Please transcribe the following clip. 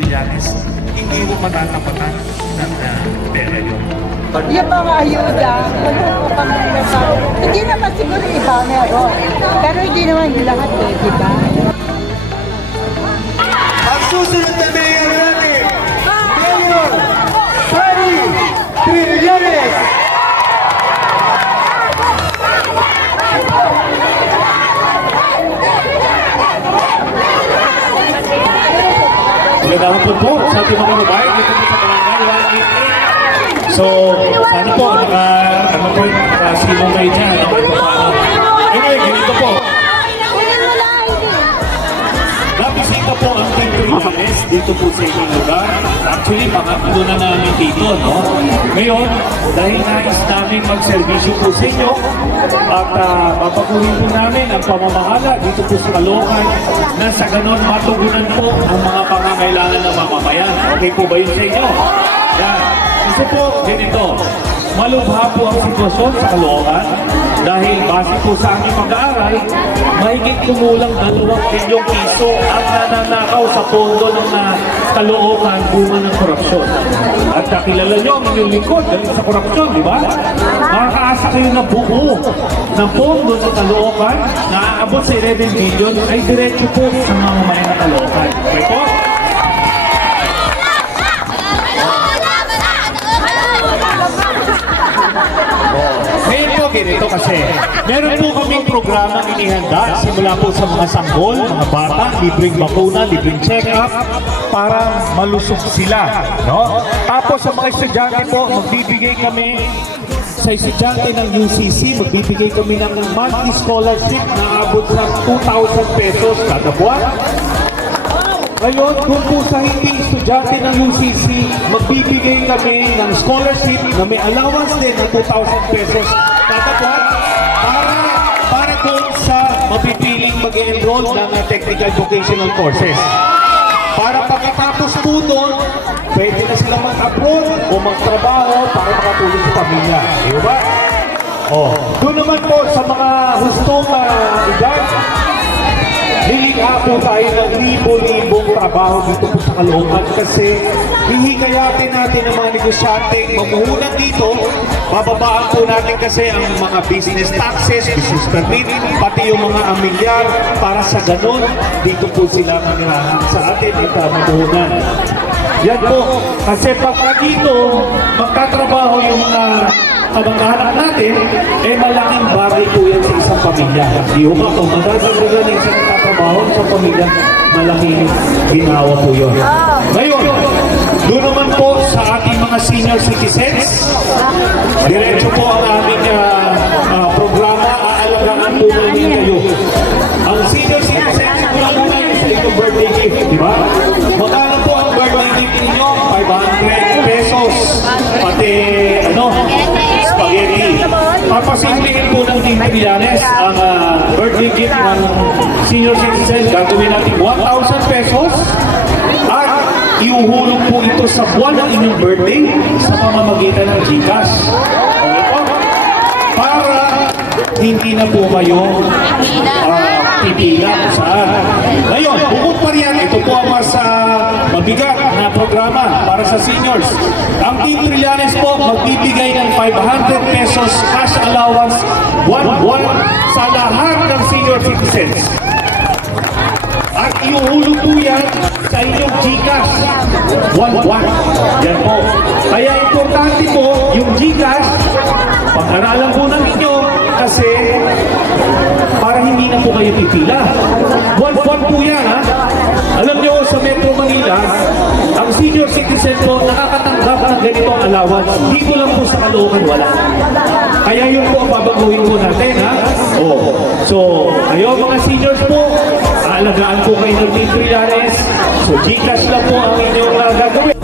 Trillanes, hindi mo matatapatan ng uh, pera yun. Yung mga ayuda, ko kami nasabi. Hindi naman siguro iba meron. Pero hindi naman lahat eh, di ba? Ang susunod na mayor natin, Mayor Sari Trillanes. Magandang hapon po sa ating mga babae dito po sa Barangay 188. So, sana po, naka, ano po, nakasilong kayo dyan. Po. Anyway, ganito po. Trillanes dito po sa inyong lugar. Actually, pangatlo na namin dito, no? Ngayon, dahil nais namin mag-servisyo po sa inyo, at uh, papakuhin po namin ang pamamahala dito po sa Caloocan na sa ganon matugunan po ang mga pangangailangan ng mamamayan. Okay po ba yun sa inyo? Yan. Kasi po, ganito, malubha po ang sitwasyon sa Caloocan dahil base po sa aming pag-aaral, mahigit kumulang dalawang milyong piso ang nananakaw sa pondo ng na Caloocan bunga ng korupsyon. At nakilala nyo ang inyong lingkod dahil sa korupsyon, di ba? Makakaasa kayo na buo ng pondo ng Caloocan na aabot sa 11 billion ay diretso po sa mga mamayan ng Caloocan. Okay po? Po ganito kasi, meron po kaming programa inihanda simula po sa mga sanggol, mga bata, libreng bakuna, libreng check-up, para malusog sila. No? Tapos sa mga estudyante po, magbibigay kami sa estudyante ng UCC, magbibigay kami ng monthly scholarship na abot sa 2,000 pesos kada buwan. Ngayon, kung po sa hindi estudyante ng UCC, magbibigay kami ng scholarship na may allowance din ng 2,000 pesos buwan para, para doon sa mapipiling mag-enroll ng uh, technical vocational courses. Para pagkatapos po doon, pwede na sila mag-abroad o magtrabaho para makatulong sa pamilya. Di ba? Oh. Doon naman po sa mga hustong uh, edad, Nilikha po tayo ng libo-libong trabaho dito po sa Caloocan kasi hihikayatin natin ang mga negosyante mamuhunan dito. Bababaan po natin kasi ang mga business taxes, business permit, pati yung mga amilyar para sa ganun, dito po sila manirahan sa atin at uh, mamuhunan. Yan po, kasi pagka dito, magtatrabaho yung mga kamag-anak natin, eh malaking bagay po yan sa isang pamilya. Di ba? Kung madadagdagan ng isang katrabaho sa pamilya, malaking ginawa po yun. Ngayon, doon naman po sa ating mga senior citizens, diretso po ang aming ah, Papasimplihin po ng Team Trillanes ang ah, birthday gift ng senior citizens. Gagawin natin 1,000 pesos. At iuhulog po ito sa buwan ng inyong birthday sa pamamagitan ng Gcash. Para hindi na po kayo ah, pipila kung saan. Ngayon, bukod pa riyan, ito po ang mas ah, mabigat na programa para sa seniors. Team Trillanes po magbibigay ng 500 pesos cash allowance 1-1 sa lahat ng senior citizens. At iuhulog po yan sa inyong GCash. 1-1. Yan po. Kaya importante po yung GCash, pag-aralan po ng inyo kasi para hindi na po kayo pipila. 1-1. Allowance. Dito lang po sa Caloocan wala. Kaya yun po ang babaguhin po natin ha. Oh. So, kayo mga seniors po, aalagaan po kayo ng Team Trillanes. So, Gcash lang po ang inyong uh, gagawin.